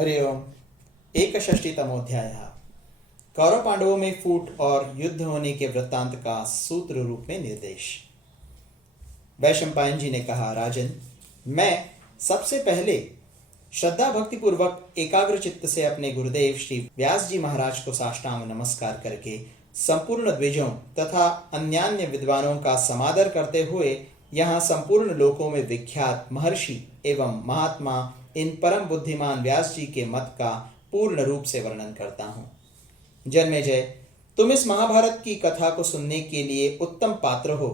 हरिओम। एकषष्टितमोऽध्यायः। कौरव पांडवों में फूट और युद्ध होने के वृत्तांत का सूत्र रूप में निर्देश। वैशंपायन जी ने कहा, राजन, मैं सबसे पहले श्रद्धा भक्ति पूर्वक एकाग्र चित्त से अपने गुरुदेव श्री व्यास जी महाराज को साष्टांग नमस्कार करके संपूर्ण द्विजों तथा अन्यान्य विद्वानों का समादर करते हुए यहाँ संपूर्ण लोकों में विख्यात महर्षि एवं महात्मा इन परम बुद्धिमान व्यास जी के मत का पूर्ण रूप से वर्णन करता हूँ। जन्मेजय, तुम इस महाभारत की कथा को सुनने के लिए उत्तम पात्र हो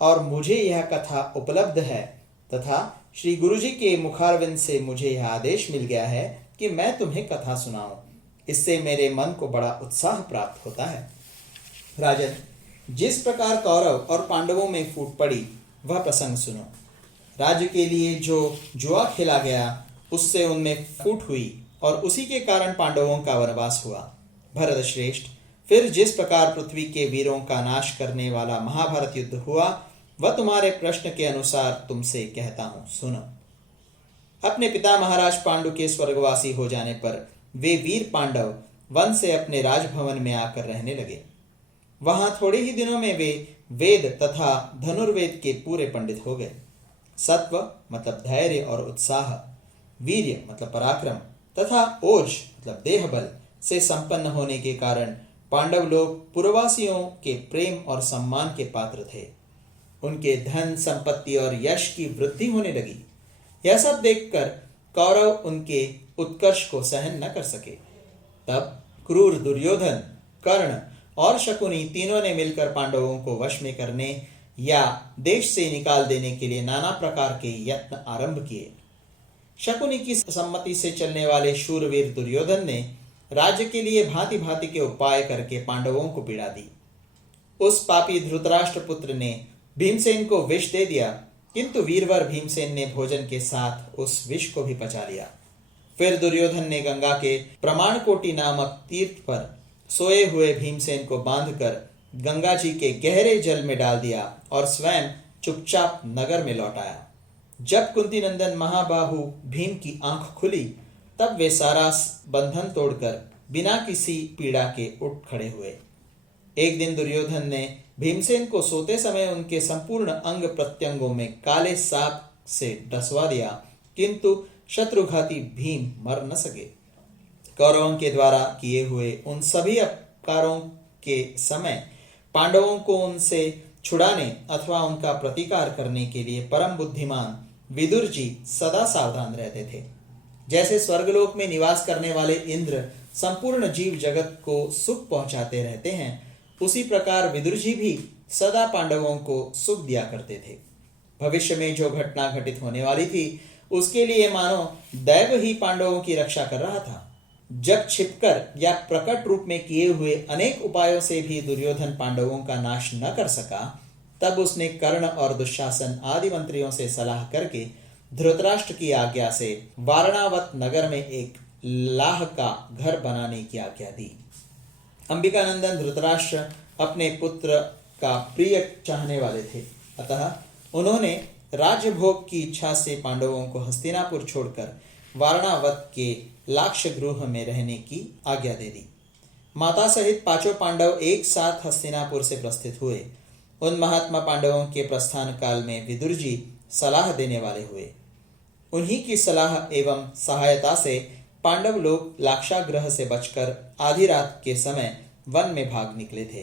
और मुझे यह कथा उपलब्ध है तथा श्री गुरुजी के मुखारविंद से मुझे यह आदेश मिल गया है कि मैं तुम्हें कथा सुनाऊं। इससे मेरे मन को बड़ा उत्साह प्राप्त होता है। राजन, जिस प्रकार कौरव और पांडवों में फूट पड़ी वह प्रसंग सुनो। राज्य के लिए जो जुआ खेला गया उससे उनमें फूट हुई और उसी के कारण पांडवों का वनवास हुआ। भरत श्रेष्ठ, फिर जिस प्रकार पृथ्वी के वीरों का नाश करने वाला महाभारत युद्ध हुआ वह तुम्हारे प्रश्न के अनुसार तुमसे कहता हूं, सुनो। अपने पिता महाराज पांडु के स्वर्गवासी हो जाने पर वे वीर पांडव वन से अपने राजभवन में आकर रहने लगे। वहां थोड़े ही दिनों में वे वेद तथा धनुर्वेद के पूरे पंडित हो गए। सत्व मतलब धैर्य और उत्साह, वीर्य मतलब पराक्रम तथा ओज मतलब देह बल से संपन्न होने के कारण पांडव लोग पुरवासियों के प्रेम और सम्मान के पात्र थे। उनके धन संपत्ति और यश की वृद्धि होने लगी। यह सब देखकर कौरव उनके उत्कर्ष को सहन न कर सके। तब क्रूर दुर्योधन, कर्ण और शकुनी तीनों ने मिलकर पांडवों को वश में करने या देश से निकाल देने के लिए नाना प्रकार के यत्न आरंभ किए। शकुनी की सम्मति से चलने वाले शूरवीर दुर्योधन ने राज्य के लिए भांति भांति के उपाय करके पांडवों को पीड़ा दी। उस पापी धृतराष्ट्र पुत्र ने भीमसेन को विष दे दिया, किंतु वीरवर भीमसेन ने भोजन के साथ उस विष को भी पचा लिया। फिर दुर्योधन ने गंगा के प्रमाणकोटि नामक तीर्थ पर सोए हुए भीमसेन को बांधकर गंगा जी के गहरे जल में डाल दिया और स्वयं चुपचाप नगर में लौट आया। जब कुंती नंदन महाबाहु भीम की आंख खुली तब वे सारा बंधन तोड़कर बिना किसी पीड़ा के उठ खड़े हुए। एक दिन दुर्योधन ने भीमसेन को सोते समय उनके संपूर्ण अंग प्रत्यंगों में काले सांप से डसवा दिया, किंतु शत्रुघाती भीम मर न सके। कौरवों के द्वारा किए हुए उन सभी अपकारों के समय पांडवों को उनसे छुड़ाने अथवा उनका प्रतिकार करने के लिए परम बुद्धिमान विदुर जी सदा सावधान रहते थे। जैसे स्वर्गलोक में निवास करने वाले इंद्र संपूर्ण जीव जगत को सुख पहुंचाते रहते हैं, उसी प्रकार विदुर जी भी सदा पांडवों को सुख दिया करते थे। भविष्य में जो घटना घटित होने वाली थी उसके लिए मानो दैव ही पांडवों की रक्षा कर रहा था। जब छिपकर या प्रकट रूप में किए हुए अनेक उपायों से भी दुर्योधन पांडवों का नाश न कर सका, तब उसने कर्ण और दुशासन आदि मंत्रियों से सलाह करके धृतराष्ट्र की आज्ञा से वारणावत नगर में एक लाह का घर बनाने की आज्ञा दी। अंबिकानंदन धृतराष्ट्र अपने पुत्र का प्रिय चाहने वाले थे, अतः उन्होंने राज्य भोग की इच्छा से पांडवों को हस्तिनापुर छोड़कर वारणावत के लाक्ष गृह में रहने की आज्ञा दे दी। माता सहित पांचों पांडव एक साथ हस्तिनापुर से प्रस्थित हुए। उन महात्मा पांडवों के प्रस्थान काल में विदुर जी सलाह देने वाले हुए। उन्हीं की सलाह एवं सहायता से पांडव लोग लाक्षागृह से बचकर आधी रात के समय वन में भाग निकले थे।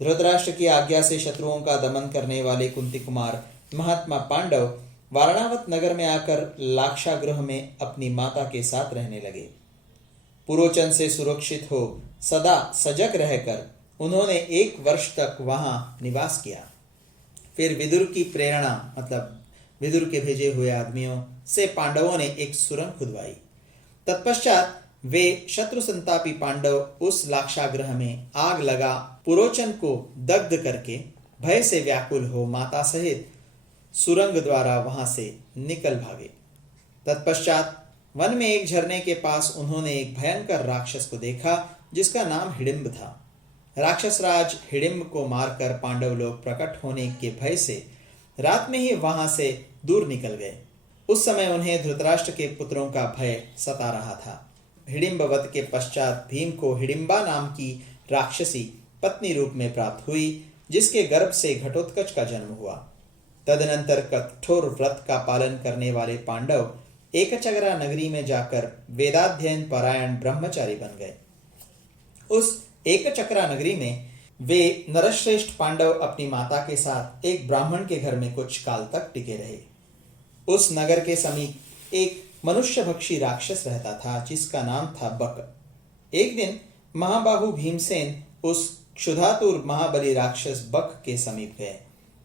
धृतराष्ट्र की आज्ञा से शत्रुओं का दमन करने वाले कुंती कुमार महात्मा पांडव वारणावत नगर में आकर लाक्षागृह में अपनी माता के साथ रहने लगे। पुरोचन से सुरक्षित हो सदा सजग रहकर उन्होंने 1 वर्ष तक वहां निवास किया। फिर विदुर की प्रेरणा मतलब विदुर के भेजे हुए आदमियों से पांडवों ने एक सुरंग खुदवाई। तत्पश्चात वे शत्रु संतापी पांडव उस लाक्षागृह में आग लगा पुरोचन को दग्ध करके भय से व्याकुल हो माता सहित सुरंग द्वारा वहां से निकल भागे। तत्पश्चात वन में एक झरने के पास उन्होंने एक भयंकर राक्षस को देखा जिसका नाम हिडिंब था। राक्षस राज हिडिंब को मारकर पांडव लोग प्रकट होने के भय से रात में ही वहां से दूर निकल गए। उस समय उन्हें धृतराष्ट्र के पुत्रों का भय सता रहा था। हिडिंब वध के पश्चात भीम को हिडिंबा नाम की राक्षसी पत्नी रूप में प्राप्त हुई, जिसके गर्भ से घटोत्कच का जन्म हुआ। तदनंतर कठोर व्रत का पालन करने वाले पांडव एकचगरा नगरी में जाकर वेदाध्ययन परायण ब्रह्मचारी बन गए। उस एकचक्रा नगरी में वे नरश्रेष्ठ पांडव अपनी माता के साथ एक ब्राह्मण के घर में कुछ काल तक टिके रहे। उस नगर के समीप एक मनुष्यभक्षी राक्षस रहता था, जिसका नाम था बक। एक दिन महाबाहु भीमसेन उस क्षुधातुर महाबली राक्षस बक के समीप गए।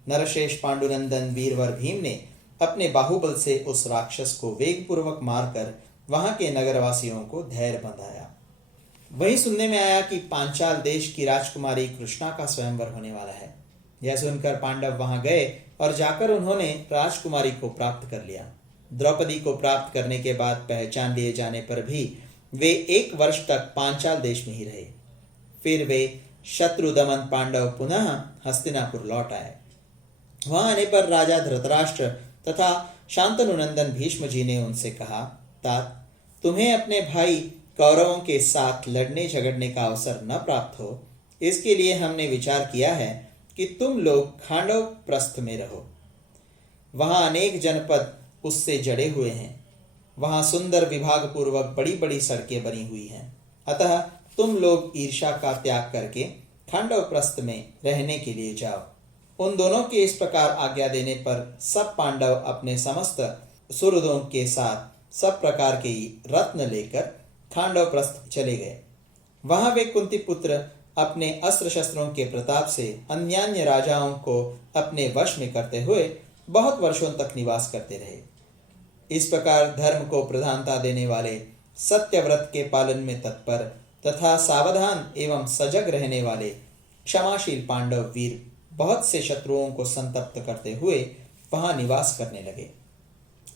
नरशेष पांडुनंदन वीरवर भीम ने अपने बाहुबल से उस राक्षस को वेगपूर्वक मारकर वहां के नगरवासियों को धैर्य बंधाया। वहीं सुनने में आया कि पांचाल देश की राजकुमारी कृष्णा का स्वयंवर होने वाला है। यह सुनकर पांडव वहां गए और जाकर उन्होंने राजकुमारी को प्राप्त कर लिया। द्रौपदी को प्राप्त करने के बाद पहचान लिए जाने पर भी वे 1 वर्ष तक पांचाल देश में ही रहे। फिर वे शत्रुदमन पांडव पुनः हस्तिनापुर लौट आए। वहां आने पर राजा धृतराष्ट्र तथा शांतनुनंदन भीष्म जी ने उनसे कहा, तात, तुम्हें अपने भाई कौरवों के साथ लड़ने झगड़ने का अवसर न प्राप्त हो, इसके लिए हमने विचार किया है कि तुम लोग खांडव प्रस्थ में रहो। वहां अनेक जनपद उससे जड़े हुए हैं। वहां सुंदर विभाग पूर्वक बड़ी बड़ी सड़कें बनी हुई हैं। अतः तुम लोग ईर्ष्या का त्याग करके खांडव प्रस्थ में रहने के लिए जाओ। उन दोनों के इस प्रकार आज्ञा देने पर सब पांडव अपने समस्त सुहृदों के साथ सब प्रकार के रत्न लेकर खांडव प्रस्थ चले गए। वहां वे कुंती पुत्र अपने अस्त्र शस्त्रों के प्रताप से अन्यान्य राजाओं को अपने वश में करते हुए बहुत वर्षों तक निवास करते रहे। इस प्रकार धर्म को प्रधानता देने वाले, सत्यव्रत के पालन में तत्पर तथा सावधान एवं सजग रहने वाले क्षमाशील पांडव वीर बहुत से शत्रुओं को संतप्त करते हुए वहां निवास करने लगे।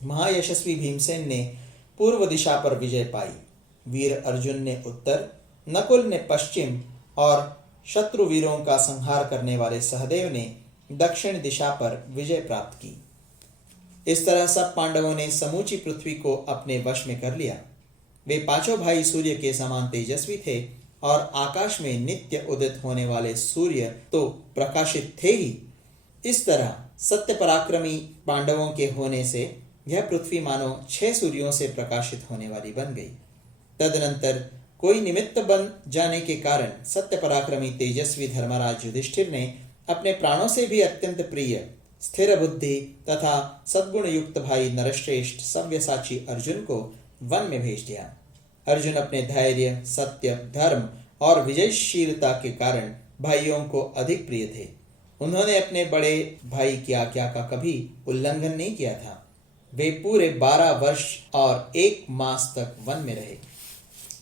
महायशस्वी भीमसेन ने पूर्व दिशा पर विजय पाई। वीर अर्जुन ने उत्तर, नकुल ने पश्चिम और शत्रुवीरों का संहार करने वाले सहदेव ने दक्षिण दिशा पर विजय प्राप्त की। इस तरह सब पांडवों ने समूची पृथ्वी को अपने वश में कर लिया। वे पांचों भाई सूर्य के समान तेजस्वी थे और आकाश में नित्य उदित होने वाले सूर्य तो प्रकाशित थे ही। इस तरह सत्य पराक्रमी पांडवों के होने से यह पृथ्वी मानो 6 सूर्यों से प्रकाशित होने वाली बन गई। तदनंतर कोई निमित्त बन जाने के कारण सत्य पराक्रमी तेजस्वी धर्मराज युधिष्ठिर ने अपने प्राणों से भी अत्यंत प्रिय, स्थिर बुद्धि तथा सद्गुण युक्त भाई नरश्रेष्ठ सव्यसाची अर्जुन को वन में भेज दिया। अर्जुन अपने धैर्य, सत्य, धर्म और विजयशीलता के कारण भाइयों को अधिक प्रिय थे। उन्होंने अपने बड़े भाई की आज्ञा का कभी उल्लंघन नहीं किया था। वे पूरे 12 वर्ष और 1 मास तक वन में रहे।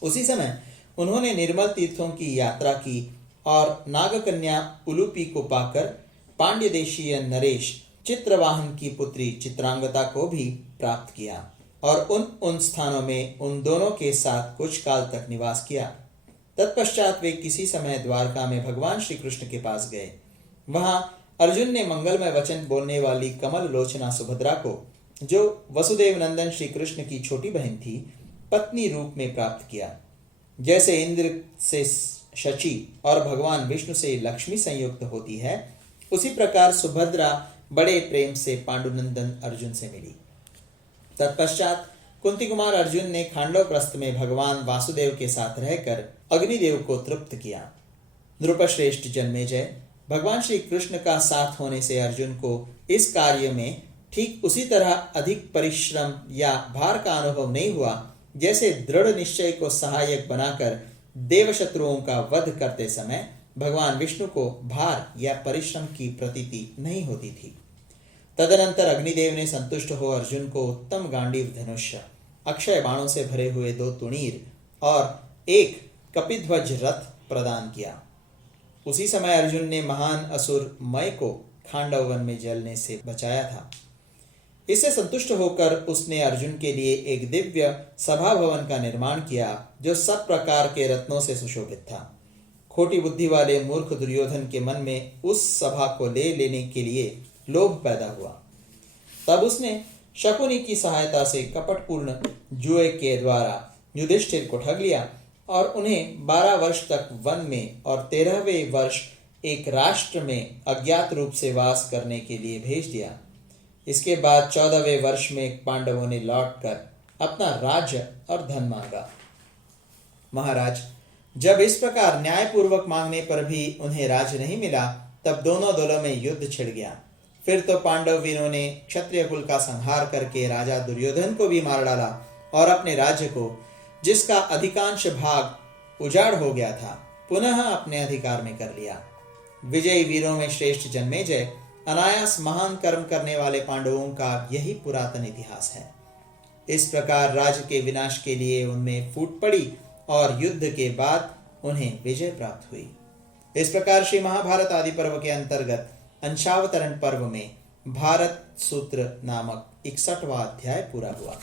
उसी समय उन्होंने निर्मल तीर्थों की यात्रा की और नागकन्या उलूपी को पाकर पांड्य देशीय नरेश चित्रवाहन की पुत्री चित्रांगता को भी प्राप्त किया और उन स्थानों में उन दोनों के साथ कुछ काल तक निवास किया। तत्पश्चात वे किसी समय द्वारका में भगवान श्री कृष्ण के पास गए। वहां अर्जुन ने मंगलमय वचन बोलने वाली कमल लोचना सुभद्रा को, जो वसुदेव नंदन श्री कृष्ण की छोटी बहन थी, पत्नी रूप में प्राप्त किया। जैसे इंद्र से शची और भगवान विष्णु से लक्ष्मी संयुक्त होती है, उसी प्रकार सुभद्रा बड़े प्रेम से पांडुनंदन अर्जुन से मिली। तत्पश्चात कुंती कुमार अर्जुन ने खांडव प्रस्थ में भगवान वासुदेव के साथ रहकर अग्निदेव को तृप्त किया। नृपश्रेष्ठ जन्मेजय, भगवान श्री कृष्ण का साथ होने से अर्जुन को इस कार्य में ठीक उसी तरह अधिक परिश्रम या भार का अनुभव नहीं हुआ जैसे दृढ़ निश्चय को सहायक बनाकर देवशत्रुओं का वध करते समय भगवान विष्णु को भार या परिश्रम की प्रतीति नहीं होती थी। तदनंतर अग्निदेव ने संतुष्ट हो अर्जुन को उत्तम गांडीव धनुष, अक्षय बाणों से भरे हुए 2 तुणीर और 1 कपिध्वज रथ प्रदान किया। उसी समय अर्जुन ने महान असुर मय को खांडव वन में जलने से बचाया था। इससे संतुष्ट होकर उसने अर्जुन के लिए एक दिव्य सभा भवन का निर्माण किया, जो सब प्रकार के रत्नों से सुशोभित था। खोटी बुद्धि वाले मूर्ख दुर्योधन के मन में उस सभा को ले लेने के लिए लोभ पैदा हुआ। तब उसने शकुनी की सहायता से कपटपूर्ण जुए के द्वारा युधिष्ठिर को ठग लिया और उन्हें 12 वर्ष तक वन में और 13वें वर्ष एक राष्ट्र में अज्ञात रूप से वास करने के लिए भेज दिया। इसके बाद 14वें वर्ष में पांडवों ने लौटकर अपना राज्य और धन मांगा। महाराज, जब इस प्रकार न्यायपूर्वक मांगने पर भी उन्हें राज्य नहीं मिला, तब दोनों दलों में युद्ध छिड़ गया। फिर तो पांडव वीरों ने क्षत्रिय कुल का संहार करके राजा दुर्योधन को भी मार डाला और अपने राज्य को, जिसका अधिकांश भाग उजाड़ हो गया था, पुनः अपने अधिकार में कर लिया। विजयी वीरों में श्रेष्ठ जन्मेजय अनायास महान कर्म करने वाले पांडवों का यही पुरातन इतिहास है। इस प्रकार राज्य के विनाश के लिए उनमें फूट पड़ी और युद्ध के बाद उन्हें विजय प्राप्त हुई। इस प्रकार श्री महाभारत आदि पर्व के अंतर्गत अंशावतरण पर्व में भारत सूत्र नामक 61वां अध्याय पूरा हुआ।